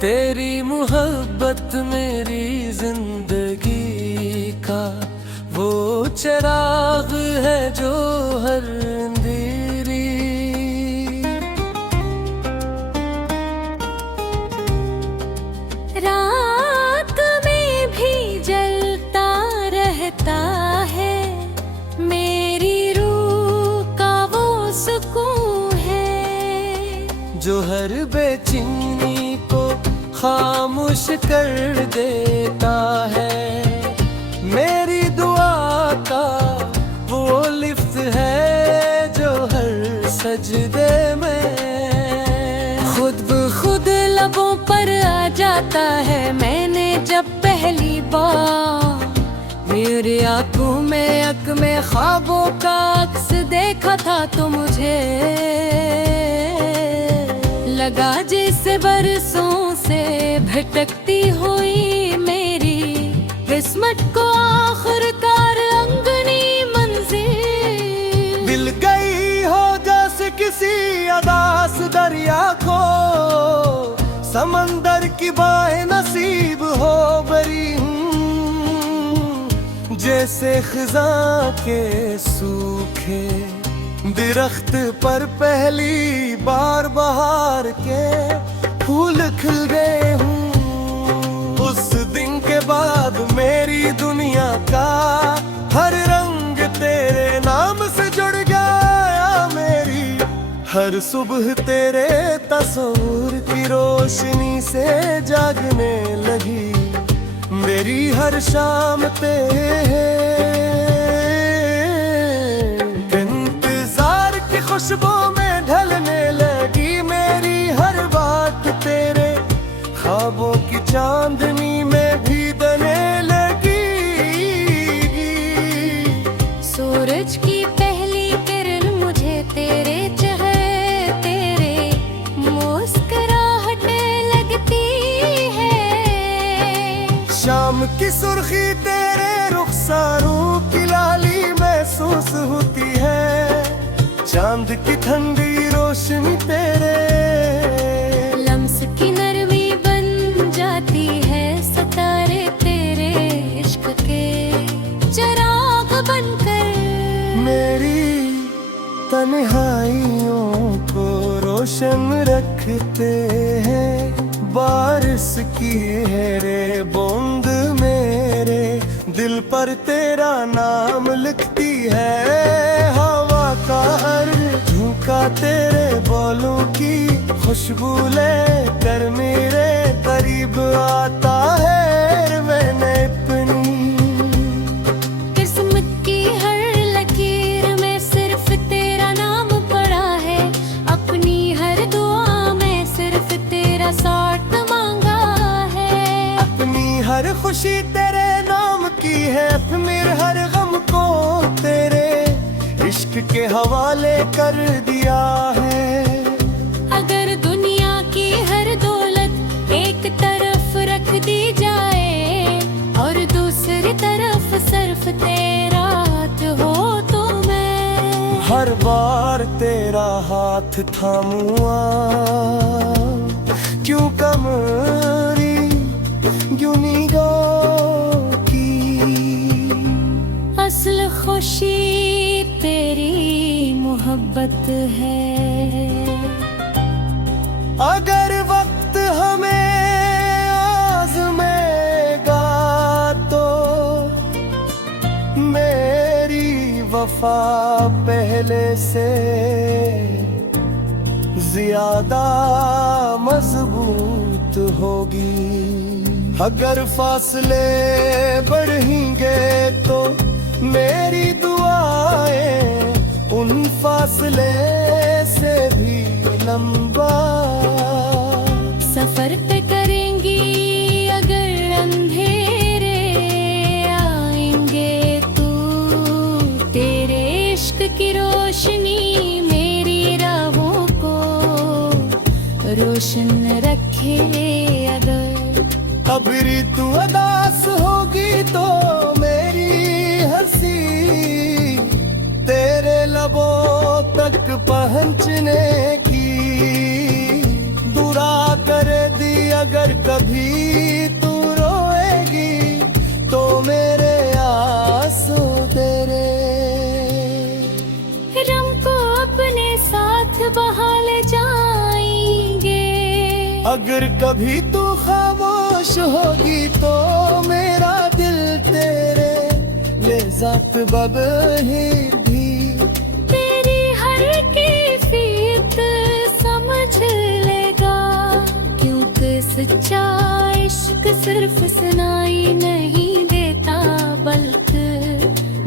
तेरी मोहब्बत मेरी जिंदगी का वो चिराग है जो हर अंधेरी रात में भी जलता रहता है। मेरी रूह का वो सुकून है जो हर बेचैनी को खामोश कर देता है। मेरी दुआ का वो लिफ्ट है जो हर सजदे में खुद ब खुद लबों पर आ जाता है। मैंने जब पहली बार मेरी आंखों में ख्वाबों का अक्स देखा था तो मुझे लगा जैसे बरसों से भटकती हुई मेरी किस्मत को आखिरकार अंगनी मंजिल मिल गई हो जैसे किसी अदास दरिया को। समंदर की बाहें नसीब हो बरी जैसे खिज़ां के सूखे दरख्त पर पहली बार बहार के फूल खिल गए हूँ। उस दिन के बाद मेरी दुनिया का हर रंग तेरे नाम से जुड़ गया। मेरी हर सुबह तेरे तस्वीर की रोशनी से जागने लगी। मेरी हर शाम तेरे इंतजार की खुशबू में ढलने लगी। मेरी हर बात तेरे ख्वाबों की चांदनी में भी दने लगी। सूरज की पहली किरण मुझे तेरे चेहरे तेरे मुस्कुराहट लगती है। शाम की सुर्खी तेरे रुखसारों की लाली महसूस होती है। चांद की ठंडी रोशनी तेरे लम्स की नरमी बन जाती है। सितारे तेरे इश्क के चिराग बनकर मेरी तन्हाइयों को रोशन रखते हैं। बारिश की है बूंद मेरे दिल पर तेरा नाम लिखती है। हवा का हर झोंका तेरे बोलों की खुशबू लेकर मेरे करीब आता है। मैंने अपनी किस्मत की हर लकीर में सिर्फ तेरा नाम पड़ा है। अपनी हर दुआ में सिर्फ तेरा साथ मांगा है। अपनी हर खुशी तेरे नाम की है। मेरे हर गम को तेरे इश्क के हवाले कर दिया है। अगर दुनिया की हर दौलत एक तरफ रख दी जाए और दूसरी तरफ सिर्फ तेरा हाथ हो तो मैं हर बार तेरा हाथ थामूआ। क्यों कमरी क्यों निगाह की असल खुशी तेरी मोहब्बत है। अगर वक्त हमें आज़मेगा तो मेरी वफा पहले से ज्यादा मजबूत होगी। अगर फासले बढ़ेंगे तो मेरी दुआएं उन फासले से भी लंबा सफर पे करेंगी। अगर अंधेरे आएंगे तो तेरे इश्क की रोशनी मेरी राहों को रोशन रखे। अगर अबरी तू अदास होगी तो मेरी हंसी तेरे लबों तक पहुंचने की दुआ कर दी। अगर कभी तू रोएगी तो मेरे आंसू तेरे रम को अपने साथ बहा ले जाएंगे। अगर कभी तू खामोश होगी तो मेरा दिल तेरे लेज़ात बबहीर भी तेरी हर कैफियत समझ लेगा, क्योंकि सच्चा इश्क सिर्फ सुनाई नहीं देता बल्कि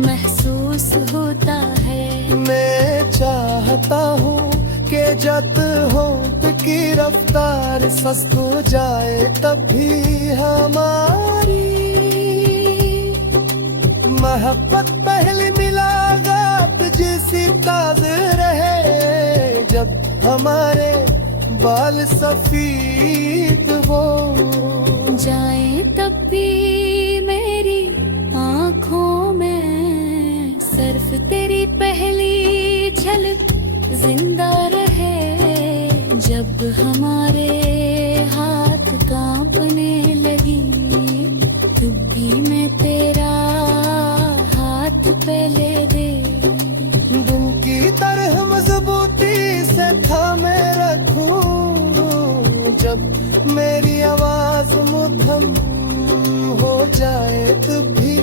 महसूस होता है। मैं चाहता हूँ कि जब होंठ की रफ्तार सस्त हो जाए तब भी हमारी मोहब्बत पहली मुलाकात जैसी ताज़ा रहे। जब हमारे बाल सफेद हो जाए तब भी मेरी आँखों में सिर्फ तेरी पहली झलक जिंदा रहे। जब हमारे हाथ कांपने लगी तब भी मैं तेरा हाथ पहले दे। दिल की तरह मजबूती से थामे रखूं, जब मेरी आवाज मुद्दम हो जाए तब भी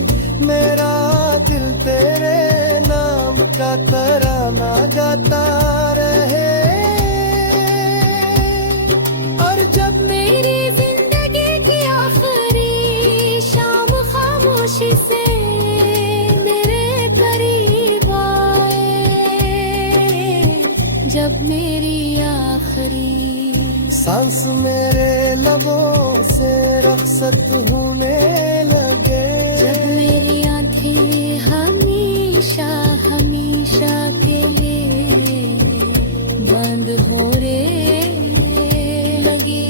मेरा दिल तेरे नाम का तराना गाता रहे। और जब मेरी जिंदगी की आखिरी शाम खामोशी से मेरे करीब आए, जब मेरी आखिरी सांस मेरे लबों से रखसत होने लगे, जब मेरी आंखें हमेशा हमेशा के लिए बंद हो रे लगी,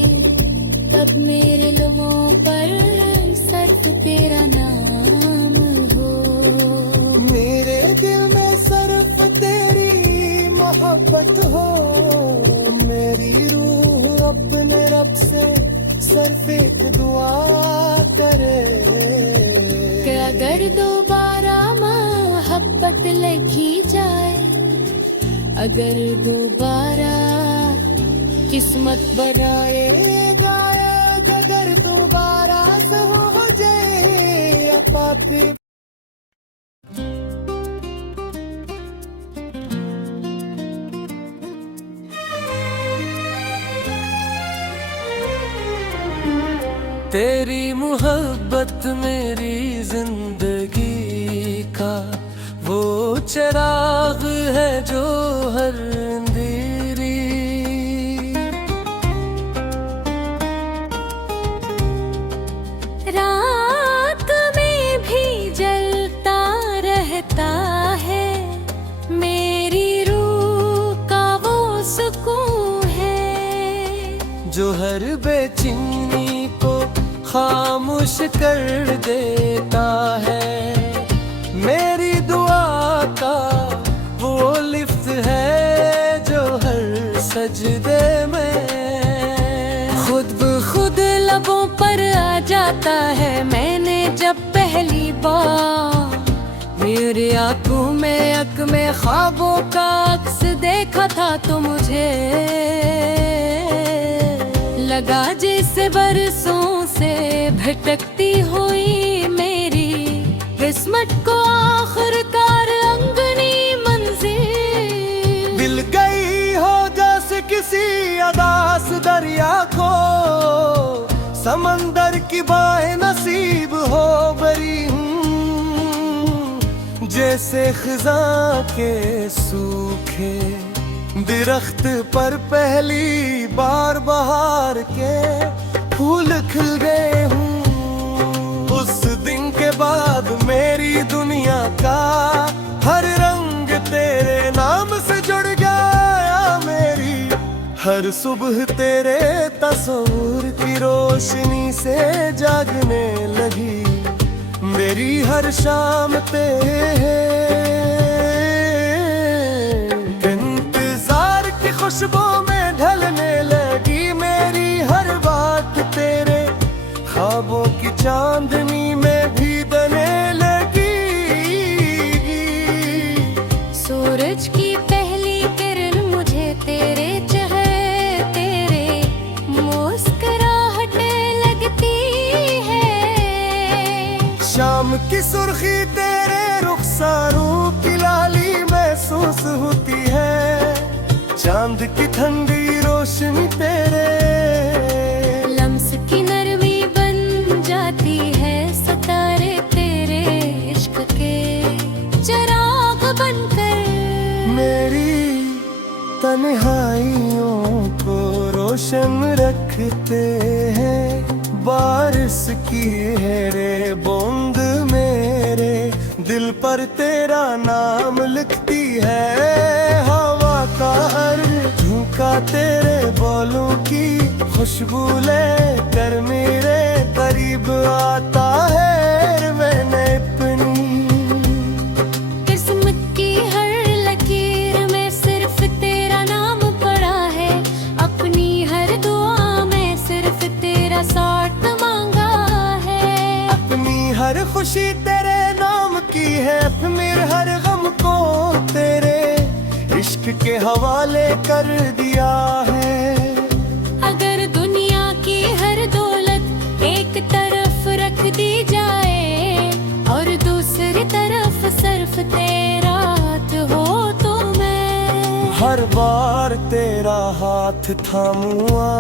तब मेरे लबों पर सिर्फ तेरा नाम हो। मेरे दिल में सिर्फ तेरी मोहब्बत हो। मेरी रूह अपने रब से सिर्फ एक दुआ करे कि अगर दोबारा मोहब्बत लिखी जाए, अगर दोबारा किस्मत बनाएगा, अगर दोबारा से हो जाए पापी। तेरी मोहब्बत मेरी जिंदगी का वो चिराग है जो हर अंधेरी रात में भी जलता रहता है। मेरी रूह का वो सुकून है जो हर बेचैनी को खामोश कर देता है। मेरी दुआ का वो लिफ्ट है जो हर सजदे में खुद ब खुद लबों पर आ जाता है। मैंने जब पहली बार मेरी आंखों में ख्वाबों का अक्स देखा था तो मुझे लगा जैसे बरसों से भटकती हुई मेरी किस्मत को आखिरकार अंगनी मंजिल मिल गई हो जैसे किसी अदास दरिया को। समंदर की बाहें नसीब हो बरी जैसे खिज़ां के सूखे दरख्त पर पहली बार बहार के फूल खिल गए हूँ। उस दिन के बाद मेरी दुनिया का हर रंग तेरे नाम से जुड़ गया। मेरी हर सुबह तेरे तस्वीर की रोशनी से जागने लगी। मेरी हर शाम तेरे इंतजार की खुशबू में ढलने लगी। मेरी हर बात तेरे चांदनी में भी बने लगी। सूरज की पहली किरण मुझे तेरे चेहरे मुस्कुराहटे लगती है। शाम की सुर्खी तेरे रुखसारों की लाली महसूस होती है। चांद की ठंडी रोशनी तेरे लम्स की नरमी बन जाती है। सितारे तेरे इश्क के चिराग बनकर मेरी तन्हाइयों को रोशन रखते हैं। बारिश की हेरे बूंद मेरे दिल पर तेरा नाम लिखती है। हवा का हर झोंका तेरे बोलों की खुशबू लेकर मेरे करीब आता है। मैंने अपनी किस्मत की हर लकीर में सिर्फ तेरा नाम पड़ा है। अपनी हर दुआ में सिर्फ तेरा साथ मांगा है। अपनी हर खुशी तेरे नाम की है। मेरे हर गम को तेरे इश्क के हवाले कर दिया है। अगर दुनिया की हर दौलत एक तरफ रख दी जाए और दूसरी तरफ सिर्फ तेरा हाथ हो तो मैं हर बार तेरा हाथ थामूआ।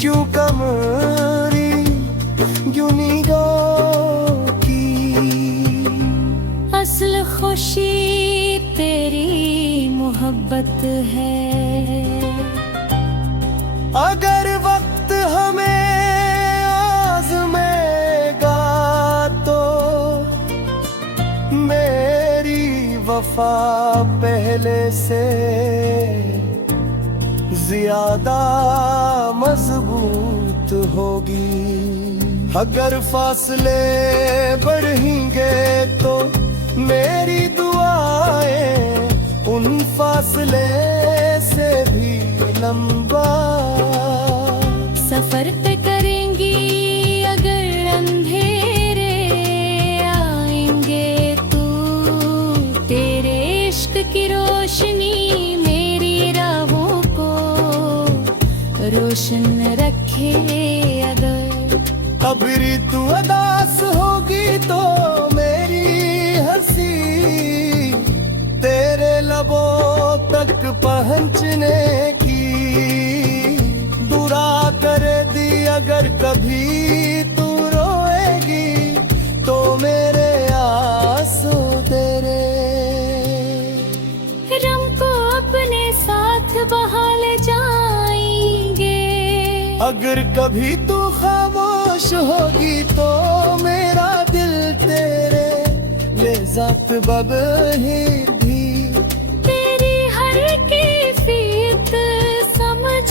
क्यों कमरी क्यों निगाह की असल खुशी तेरी मोहब्बत है। अगर वक्त हमें आज़मेगा तो मेरी वफा पहले से ज्यादा मजबूत होगी। अगर फासले बढ़ेंगे तो मेरी दुआएं उन फासले से भी लंबा सफर पे करेंगी। अगर अंधेरे आएंगे तो तेरे इश्क की रोशनी मेरी राहों को रोशन रखे। अगर कभी तू उदास होगी तो मेरी हंसी तेरे लबों तक पहुंचने की दुआ कर दी। अगर कभी तू रोएगी तो मेरे आंसू तेरे रंग को अपने साथ बहा ले जाएंगे। अगर कभी तू खामोश होगी तो मेरा दिल तेरे लेज़ात बबहेगी। तेरी हर कैफियत समझ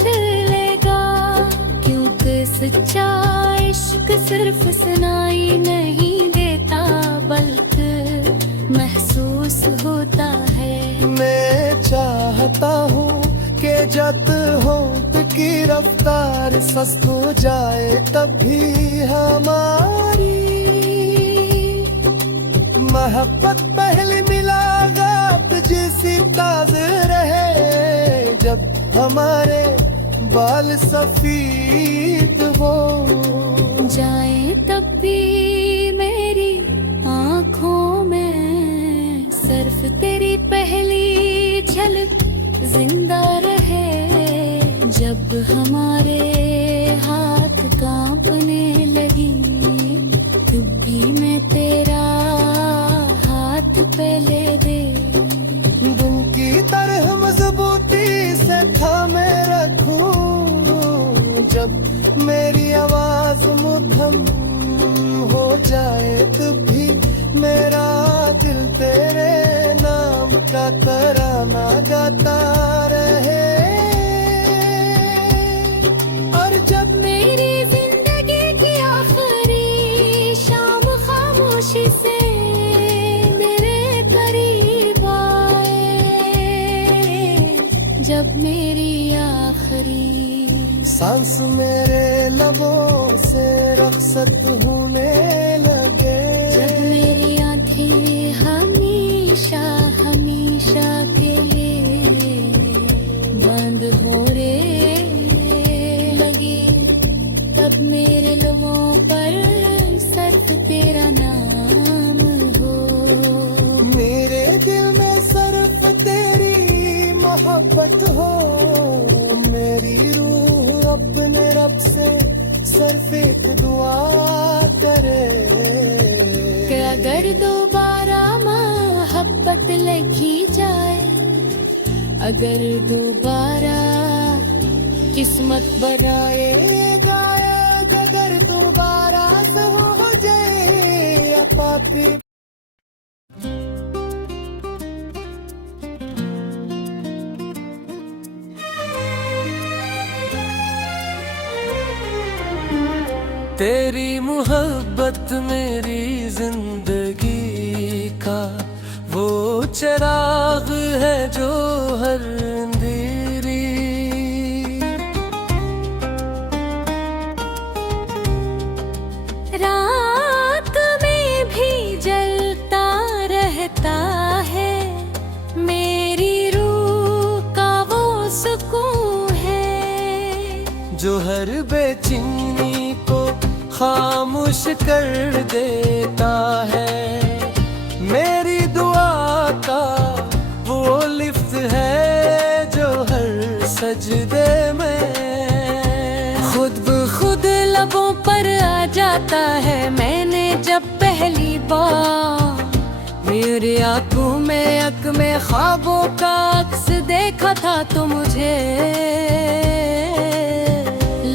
लेगा क्योंकि सच्चा इश्क सिर्फ सुनाई नहीं देता बल्कि महसूस होता है। मैं चाहता हूँ कि जत हो की रफ्तार सस्त हो जाए तब भी हमारी मोहब्बत पहले मिलाकात जैसी ताज़ा रहे। जब हमारे बाल सफेद हो जाए तब भी मेरी आँखों में सिर्फ तेरी पहली झलक जिंदा रहे। जब हमारे हाथ कांपने लगी तब भी मैं तेरा हाथ पहले दे। दिल की तरह मजबूती से थामे रखूं। जब मेरी आवाज मुठम हो जाए तब भी मेरा दिल तेरे नाम का तराना गाता रहे। जब मेरी जिंदगी की आखिरी शाम खामोशी से मेरे करीब आए। जब मेरी आखिरी सांस मेरे लबों से रखसत होने लगे। जब मेरी आंखें हमेशा हमेशा के लिए बंद होने लगी, तब मेरे लबों पर सिर्फ तेरा नाम हो। मेरे दिल में सिर्फ तेरी मोहब्बत हो। मेरी रूह अपने रब से सिर्फ एक दुआ करे कि अगर दोबारा मोहब्बत लिखी जाए, अगर दोबारा किस्मत बनाएगा, अगर दोबारा से हो जाए पापी। तेरी मोहब्बत मेरी जिंदगी का वो चिराग है जो हर अंधेरी रात में भी जलता रहता है। मेरी रूह का वो सुकून है जो हर बेचैनी को खामोश कर देता है। मेरी दुआ का वो लिफ्ट है जो हर सजदे में खुद ब खुद लबों पर आ जाता है। मैंने जब पहली बार मेरी आंखों में अक में ख्वाबों का अक्स देखा था, तो मुझे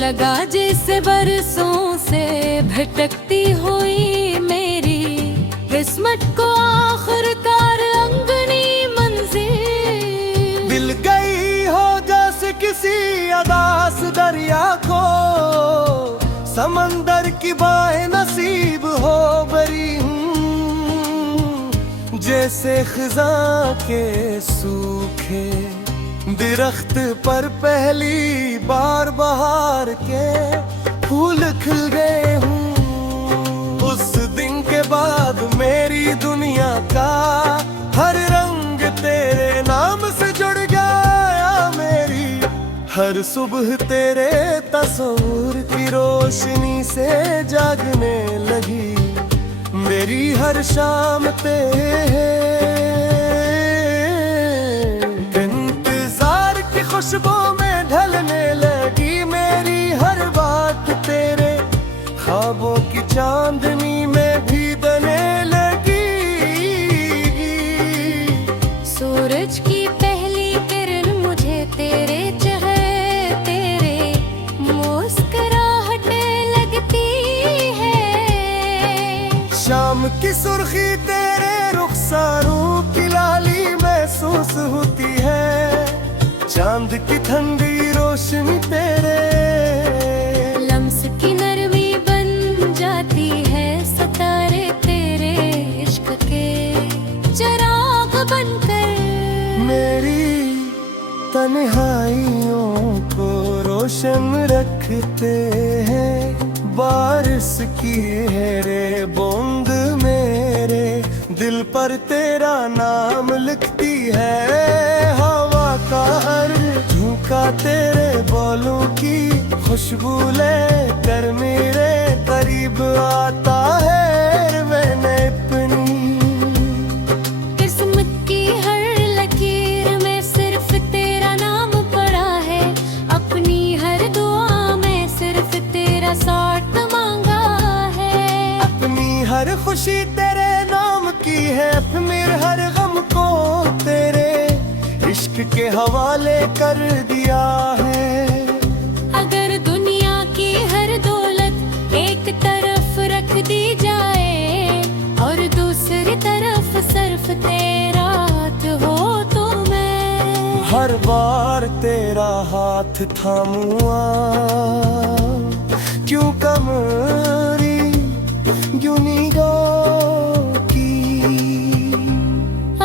लगा जैसे बरसों से भटकती हुई मेरी किस्मत को आखिरकार अंगनी मंजिल मिल गई हो। जैसे किसी अदास दरिया को समंदर की बाहें नसीब हो बरी हूँ। जैसे खिज़ां के सूखे दरख्त पर पहली बार बहार के फूल खिल गए हूँ। उस दिन के बाद मेरी दुनिया का हर रंग तेरे नाम से जुड़ गया। मेरी हर सुबह तेरे तस्वीर की रोशनी से जागने लगी। मेरी हर शाम तेरे खुशबू में ढलने लगी। मेरी हर बात तेरे ख्वाबों की चांदनी में भी बने लगी। सूरज की पहली किरण मुझे तेरे चेहरे तेरे मुस्कुराहट लगती है। शाम की सुर्खी तेरे रुखसारों की लाली महसूस होती है। चांद की ठंडी रोशनी तेरे लम्स की नरमी बन जाती है। सितारे तेरे इश्क के चिराग बनकर मेरी तन्हाइयों को रोशन रखते हैं। बारिश की है रे बूंद मेरे दिल पर तेरा नाम लिखती है। हवा का हर झोंका तेरे बोलों की खुशबू लेकर मेरे करीब आता है। मैंने अपनी किस्मत की हर लकीर में सिर्फ तेरा नाम पड़ा है। अपनी हर दुआ में सिर्फ तेरा साथ मांगा है। अपनी हर खुशी तेरे नाम की है। फिर हर गम को तेरे इश्क के हवाले कर दिया है। अगर दुनिया की हर दौलत एक तरफ रख दी जाए और दूसरी तरफ सिर्फ तेरा हाथ हो, तो मैं हर बार तेरा हाथ थामूआ। क्यों कमरी क्यों निगाह की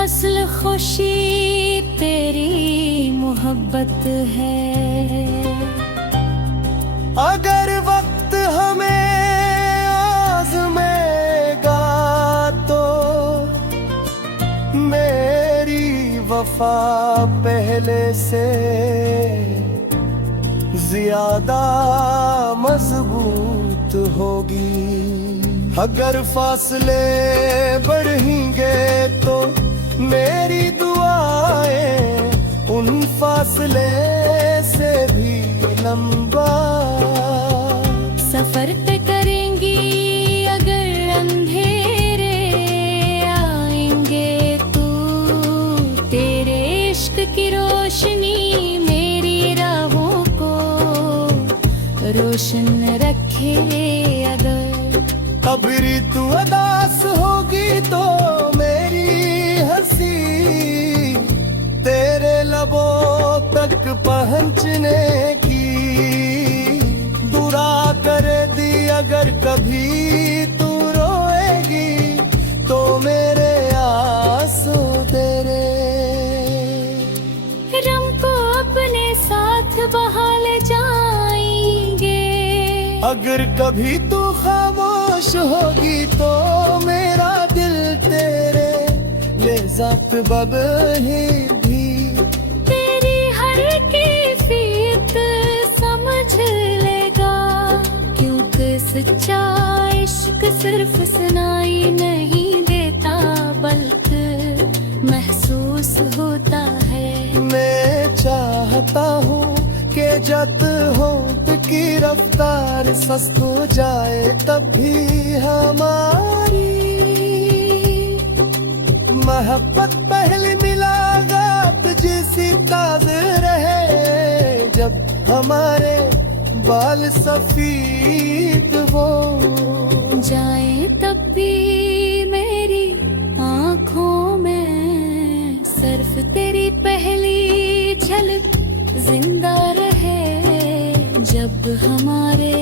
असल खुशी तेरी मोहब्बत है। अगर वक्त वफा पहले से ज्यादा मजबूत होगी। अगर फासले बढ़ेंगे तो मेरी दुआएं उन फासले से भी लंबा सफर तय करेंगी। अगर अंधेरे आएंगे तो तेरे इश्क की रोशनी मेरी राहों को रोशन रखे। अगर कभी तू उदास होगी तो मेरी हंसी तेरे लबों तक पहुंचने की दुआ कर दी। अगर कभी तू रोएगी तो मेरे आंसू तेरे रंग को अपने साथ बहा ले जाएंगे। अगर कभी तू खामोश होगी तो मेरा दिल तेरे लेज़ात बबली भी तेरी हर कैफियत समझ लेगा। क्योंकि सच्चा इश्क सिर्फ सुनाई नहीं देता बल्कि महसूस होता है। मैं चाहता हूँ कि जब होंठ की रफ्तार सस्त हो जाए तब भी हमारी मोहब्बत पहली मुलाकात जैसी ताज़ा रहे। जब हमारे बाल सफेद हो जाए तब भी मेरी आँखों में सिर्फ तेरी पहली झलक जिंदा रहे। जब हमारे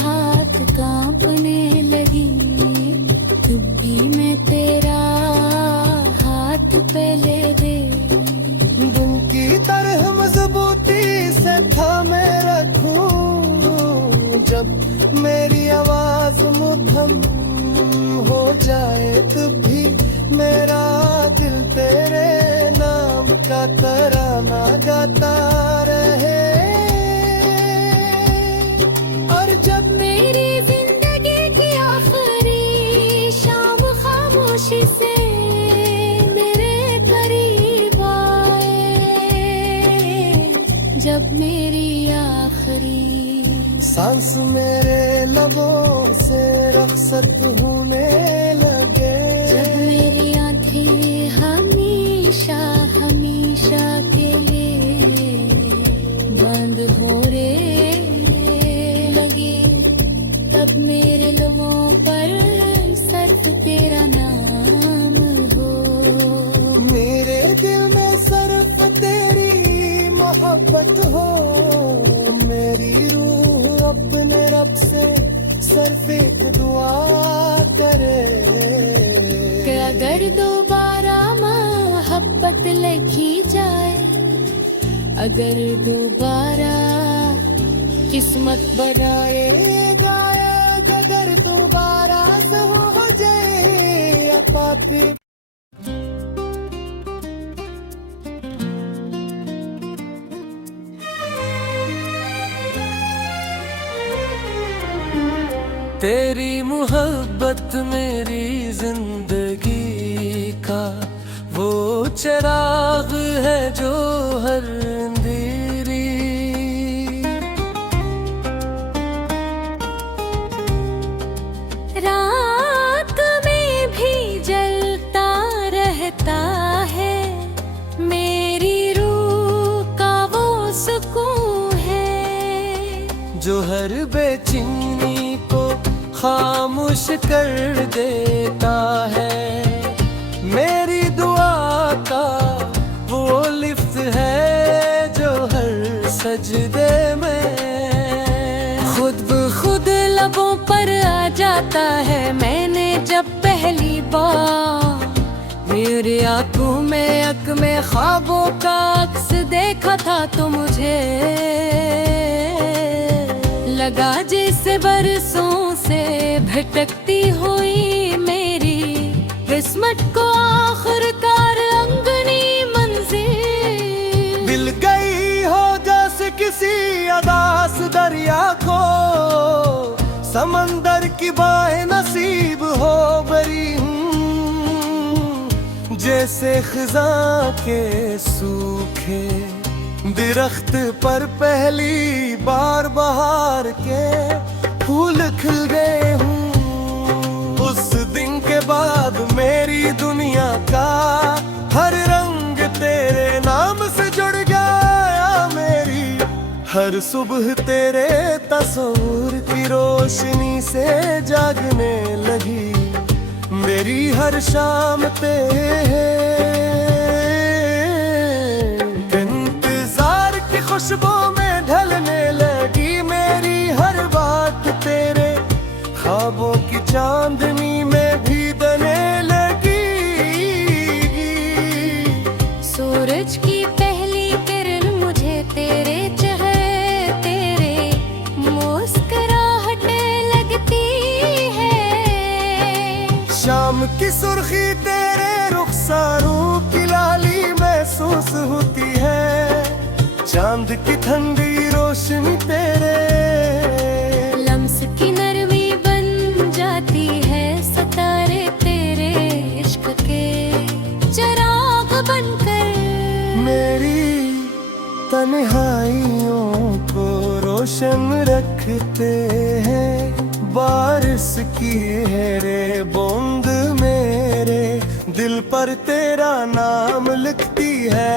हाथ कांपने लगी तब भी मैं तेरा हाथ पहले दे। दिन की तरह मजबूती से थामे रखूं। जब मेरी आवाज मुधम हो जाए तब भी मेरा दिल तेरे नाम का तराना गाता रहे। और जब मेरी जिंदगी की आखिरी शाम खामोशी से मेरे करीब आए। जब मेरी आखिरी सांस मेरे लबों से रखसत होने लगे। जब मेरी आंखें हमेशा हमेशा के लिए बंद होने लगी तब मेरे लबों पर सिर्फ तेरा नाम हो। मेरे दिल में सिर्फ तेरी मोहब्बत हो। मेरी रूह अपने रब से सिर्फ एक दुआ करे कि अगर दोबारा मोहब्बत लिखी जाए। अगर दोबारा किस्मत बनाए गायब। अगर दोबारा से हो जाए अपापी तेरी मोहब्बत मेरी जिंदगी का वो चिराग है जो हर अंधेरी रात में भी जलता रहता है। मेरी रूह का वो सुकून है जो हर बेचैनी को खामोश कर देता है। मेरी दुआ का वो लिफ्ट है जो हर सजदे में खुद ब खुद लबों पर आ जाता है। मैंने जब पहली बार मेरी आंखों में अक में ख्वाबों का अक्स देखा था तो मुझे लगा जैसे बरसों से भटकती हुई मेरी किस्मत को आखिरकार अंगनी मंजिल जैसे खिज़ां के सूखे दरख्त पर पहली बार बहार के फूल खिल गए हूँ। उस दिन के बाद मेरी दुनिया का हर रंग तेरे नाम से जुड़ गया। मेरी हर सुबह तेरे तस्वीर की रोशनी से जागने लगी। मेरी हर शाम तेरे इंतजार की खुशबू में ढलने लगी। मेरी हर बात तेरे ख्वाबों की चांदनी में भी दने लगी। सूरज की पहली किरण मुझे तेरे चेहरे तेरे मुस्कुराहट लगती है। शाम की सुर्खी तेरे रुखसारों की लाली महसूस होती है। चांद की ठंडी रोशनी तेरे लम्स की नरमी बन जाती है। सितारे तेरे इश्क के चिराग बनकर मेरी तन्हाइयों को रोशन रखते हैं। बारिश की है रे बूंद मेरे दिल पर तेरा नाम लिखती है।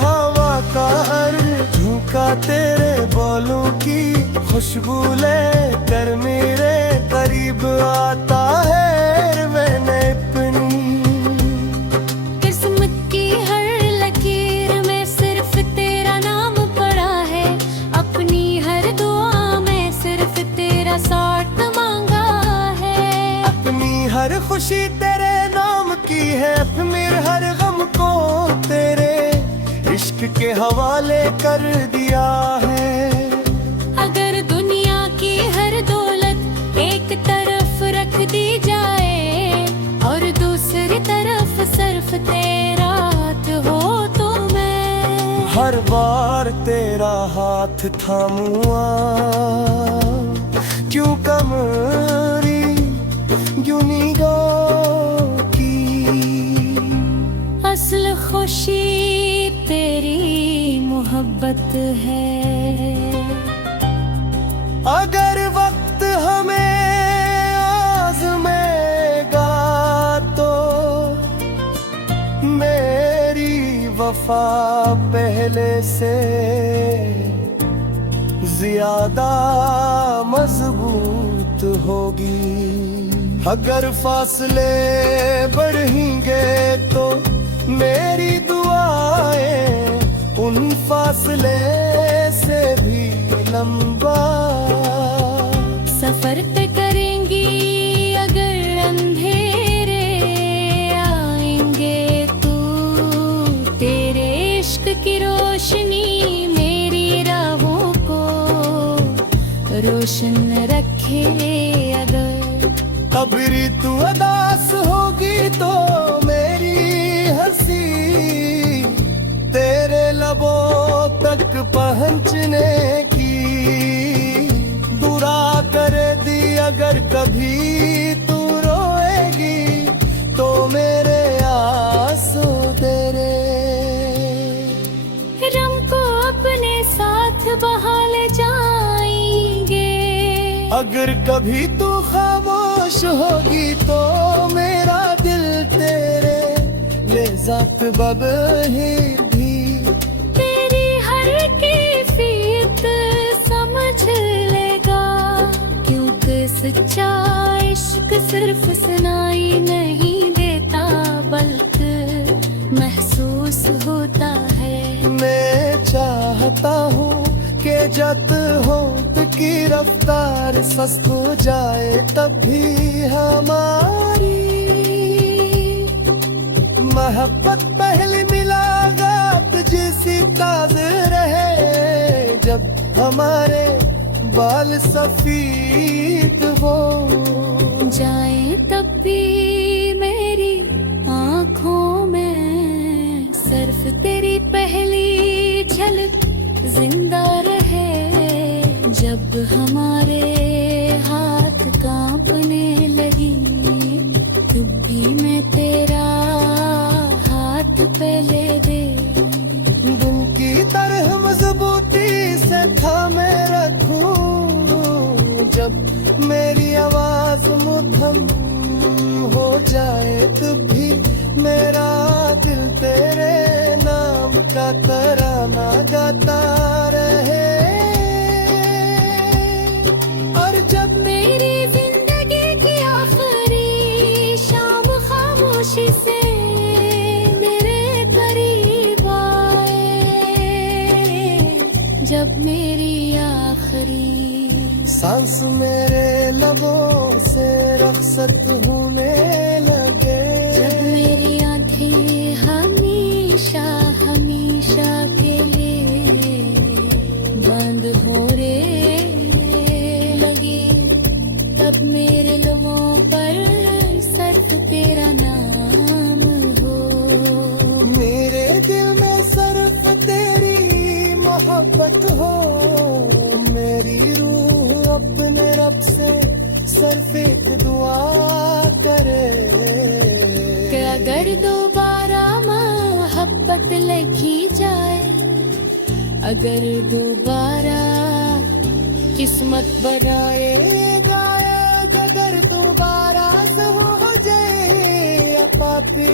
हवा का हर झोंका तेरे बोलों की खुशबू लेकर मेरे करीब आता है। मैंने अपनी किस्मत की हर लकीर में सिर्फ तेरा नाम पड़ा है। अपनी हर दुआ में सिर्फ तेरा साथ मांगा है। अपनी हर खुशी तेरे नाम की है। मेरे हर गम को तेरे इश्क के हवाले कर दिया है। अगर दुनिया की हर दौलत एक तरफ रख दी जाए और दूसरी तरफ सिर्फ तेरा हाथ हो तो मैं हर बार तेरा हाथ थामूंगा। क्यों कमरी क्यों निगाह की असल खुशी तेरी मोहब्बत है। अगर वक्त हमें आज़मेगा तो मेरी वफा पहले से ज्यादा मजबूत होगी। अगर फासले बढ़ेंगे तो मेरी दुआएं उन फासले से भी लंबा सफर पे करेंगी। अगर अंधेरे आएंगे तो तेरे इश्क की रोशनी मेरी राहों को रोशन रखे। अगर कभी तू उदास होगी तो मेरी हंसी तेरे लबों तक पहुंचने की दुआ कर दी। अगर कभी तू रोएगी तो मेरे आंसू तेरे रंग को अपने साथ बहा ले जाएंगे। अगर कभी तू खामोश होगी तो मेरा दिल तेरे लेज़ात बबली भी तेरी हर कैफियत समझ लेगा। क्योंकि सच्चा इश्क सिर्फ सुनाई नहीं देता बल्कि महसूस होता है। मैं चाहता हूँ कि जब होंठ की रफ्तार सस्त हो जाए तब भी हमारी मोहब्बत पहली मुलाकात जैसी ताज़ा रहे। जब हमारे बाल सफेद हो जाए तब भी मेरी आँखों में सिर्फ तेरी पहली झलक जिंदा रहे। जब हमारे हाथ कांपने लगी तब भी मैं तेरा जाए तब भी मेरा दिल तेरे नाम का तराना गाता रहे। और जब मेरी जिंदगी की आखिरी शाम खामोशी से मेरे करीब आए, जब मेरी आखिरी सांस मेरे लबों से रखसत होने लगे, जब मेरी आंखें हमेशा हमेशा के लिए बंद होने लगी, तब मेरे लबों पर सिर्फ तेरा नाम हो। मेरे दिल में सिर्फ तेरी मोहब्बत हो। मेरी रूह अपने रब से सिर्फ एक दुआ करे कि अगर दोबारा मोहब्बत लिखी जाए, अगर दोबारा किस्मत बनाए गाए, अगर दोबारा से हो जाए पापी